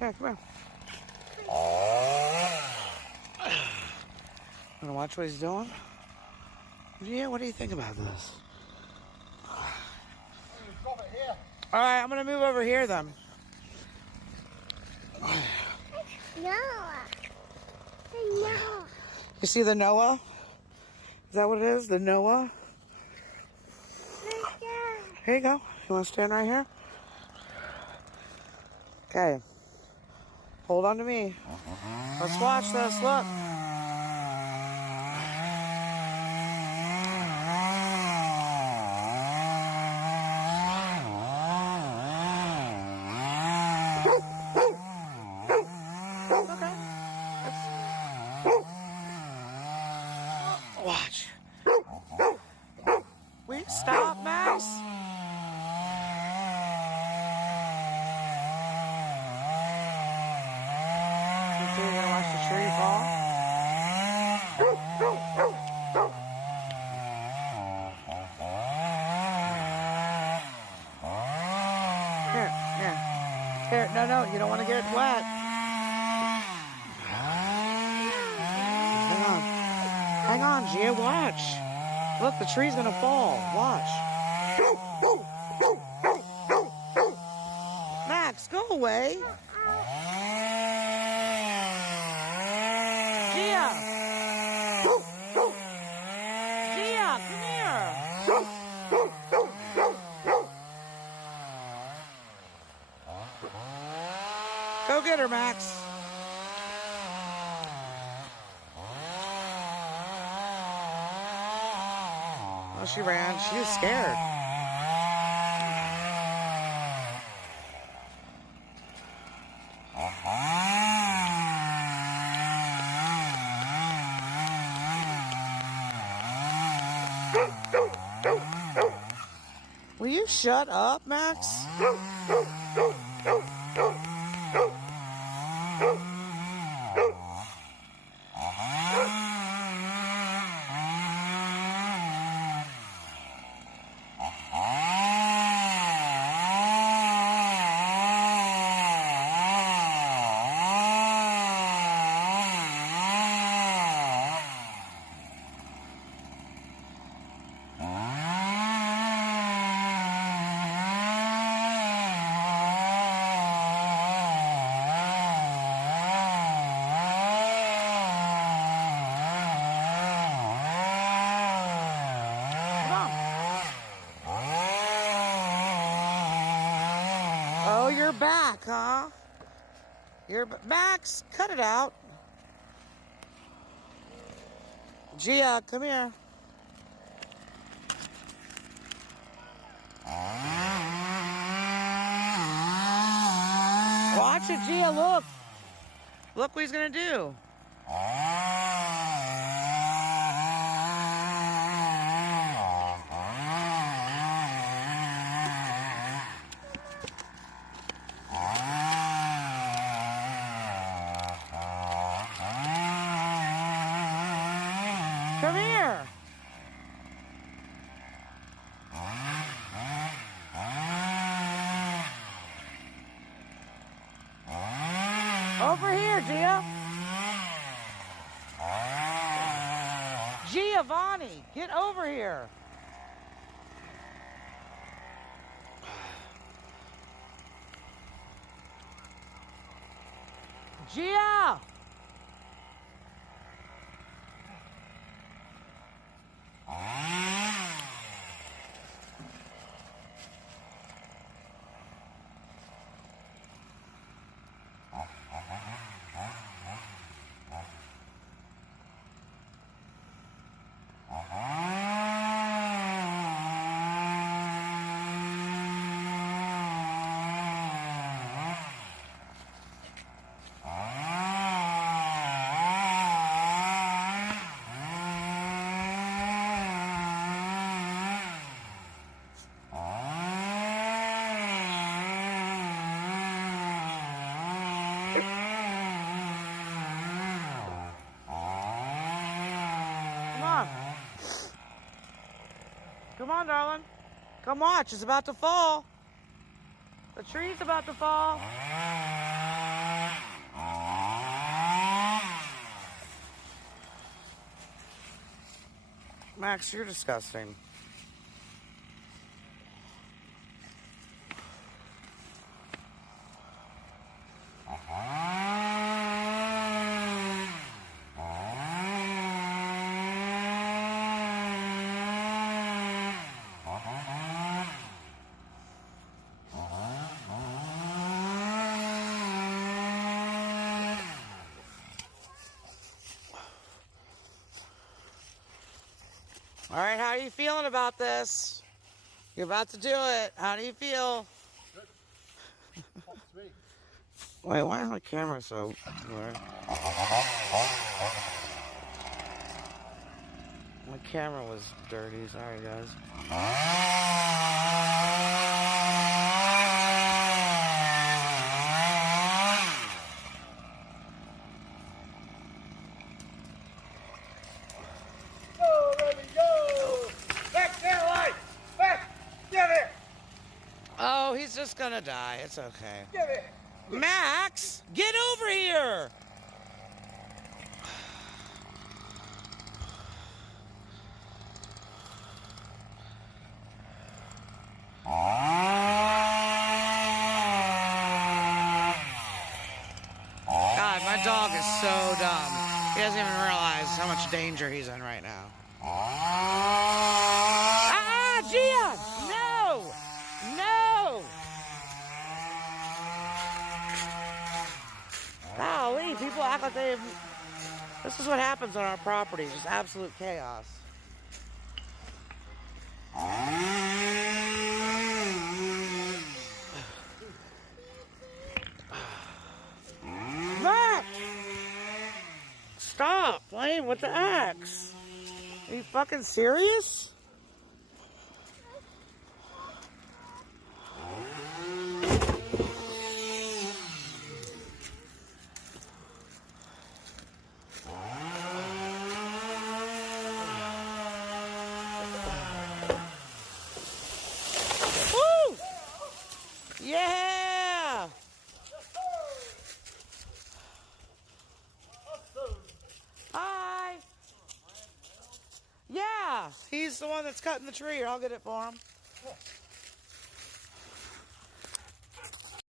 Here, come here. Wanna watch what he's doing? Yeah, what do you think about this? Drop it here. Alright, I'm gonna move over here then. Noah. Noah. You see the Noah? Is that what it is? The Noah? Here you go. You want to stand right here? Okay. Hold on to me. Let's watch this. Look. Watch. Will you stop, Max? You're gonna watch the tree fall? Here, here. Here, no, you don't want to get wet. Hang on, Gia, watch. Look, the tree's gonna fall. Watch. Max, go away. Gia! Gia, come here. Go get her, Max. Oh, she ran. She was scared. Will you shut up, Max? Oh, you're back, huh? Max, cut it out. Gia, come here. Watch it, Gia, look. Look what he's gonna do. Come here. Over here, Gia. Giovanni, get over here. Gia! Come on, darling. Come watch. It's about to fall. The tree's about to fall. Max, you're disgusting. All right, how are you feeling about this? You're about to do it. How do you feel? Good. Wait, why is my camera so blurry? My camera was dirty. Sorry, guys. Go, Remy, go! Back there, light! Back! Get it! Oh, he's just gonna die. It's okay. Get it! Max, get over here! God, my dog is so dumb. He doesn't even realize how much danger he's in right now. Gia! No! No! Golly, people act like they have... This is what happens on our properties, just absolute chaos. Max! Stop playing with the axe. Are you fucking serious? Woo! Yeah! Hi! Yeah, he's the one that's cutting the tree. I'll get it for him.